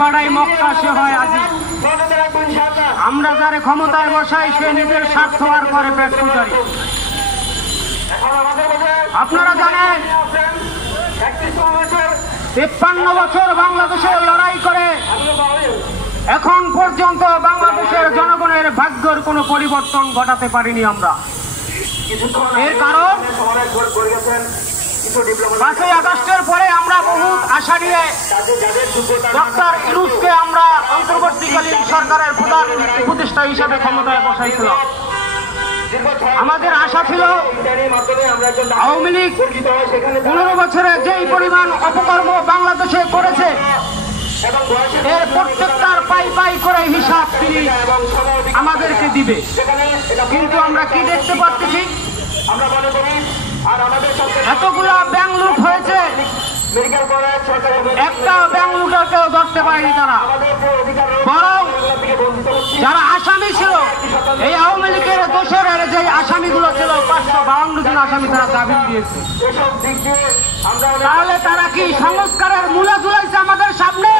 পাড়াই মক্কা সে হয় আজি। আমরা যারে ক্ষমতায় বসাই সে নিজের স্বার্থ আর করে পেট পূজারি। আপনারা জানেন 53 বছর বাংলাদেশের লড়াই করে এখন পর্যন্ত বাংলাদেশের জনগণের ভাগ্যের কোনো পরিবর্তন ঘটাতে পারিনি আমরা। এর কারণ 5ই আগস্টের পরে আমরা বহুত আশা নিয়ে ডক্টর ইউনূসকে আমরা অন্তর্বর্তীকালীন সরকারের প্রধান উপদেষ্টা হিসেবে ক্ষমতায় বসাইছিলাম। আমাদের আশা ছিল আওয়ামী লীগ 15 বছরে যেই পরিমাণ অপকর্ম বাংলাদেশে করেছে এর প্রত্যেকটার পাই পাই করে হিসাব তিনি আমাদেরকে দিবে। কিন্তু আমরা কি দেখতে পাচ্ছি, এতগুলা ব্যাংক লুট হয়েছে, একটা ব্যাংক লুটারকেও ধরতে পারেনি তারা। বরং যারা আসামি ছিল এই আওয়ামী লীগের দোষরের যে আসামিগুলো ছিল 552 জন আসামি তারা জামিন দিয়েছে। তাহলে তারা কি সংস্কারের মূলে ঝুলাইছে আমাদের সামনে?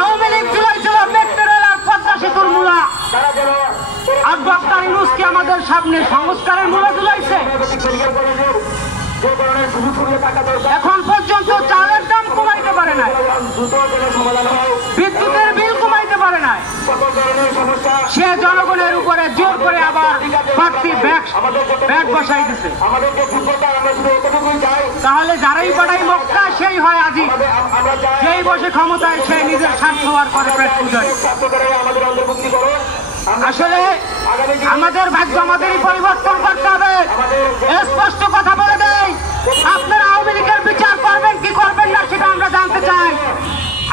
আওয়ামী লীগ ঝুলাইছিল মেট্রো রেল আর পদ্মা সেতুর মূলা, আর ডক্টর ইউনূস কি আমাদের সামনে সংস্কারের মূলে ঝুলাইছে? এখন পর্যন্ত চালের দাম কমাইতে পারে নাই, বিদ্যুতের বিল কমাইতে পারে নাই, সে জনগণের উপরে জোর করে আবার বাড়তি ব্যাট বসাই দিছে। তাহলে যারাই পাঠাই মক্কা সেই হয় আজি, সেই বসে ক্ষমতায় সে নিজের স্বার্থ আর করে পেট পূজারি। আসলে আমাদের ভাগ্য আমাদেরই পরিবর্তন করতে হবে। স্পষ্ট কথা বলে দেয়, আপনারা আওয়ামী লীগের বিচার করবেন কি করবেন না সেটা আমরা জানতে চাই।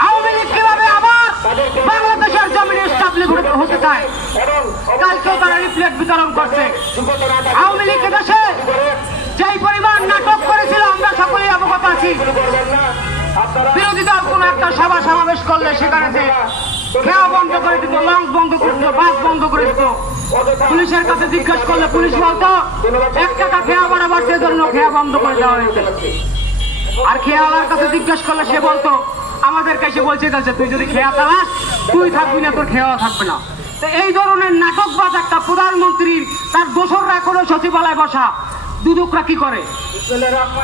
আওয়ামী লীগ কিভাবে আবার বাংলাদেশের জমিনে স্টাবলিশ হতে চায়? কালকেও তারা রিপ্লেট বিতরণ করছে। আওয়ামী লীগ দেশে যেই পরিমাণ নাটক করেছিল আমরা সকলেই অবগত আছি। বিরোধী দল কোন একটা সভা সমাবেশ করলে সেখানে যে খেয়া বন্ধ করে দিত, লঞ্চ বন্ধ করে দিত, বাস বন্ধ করে দিত। পুলিশের কাছে জিজ্ঞেস করলে পুলিশ বলতো 1 টাকা খেয়া বাড়াবার জন্য খেয়া বন্ধ করে দেওয়া হয়েছে। আর খেয়াওয়ালার কাছে জিজ্ঞেস করলে সে বলতো আমাদের কাছে বলছে তুই যদি খেয়া চালাস তুই থাকবি না, তোর খেয়াও থাকবে না। তো এই ধরনের নাটকবাজ একটা প্রধানমন্ত্রীর তার দোসররা এখনো সচিবালয় বসা, দুদকরা কি করে?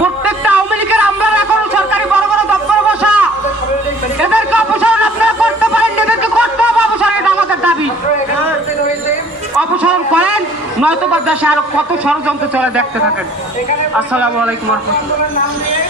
প্রত্যেকটা আওয়ামী লীগের আমরা এখনো সরকারি বড় বড় দপ্তরে বসা। এদেরকে অপসারণ আপনারা করতে পারেন, এদেরকে করতে হবে অপসারণ, এটা আমাদের দাবি। অপসারণ করেন, নয়তো বা দেশে আরো কত ষড়যন্ত্র চলে দেখতে থাকেন। আসসালামু আলাইকুম ওয়া রাহমাতুল্লাহ।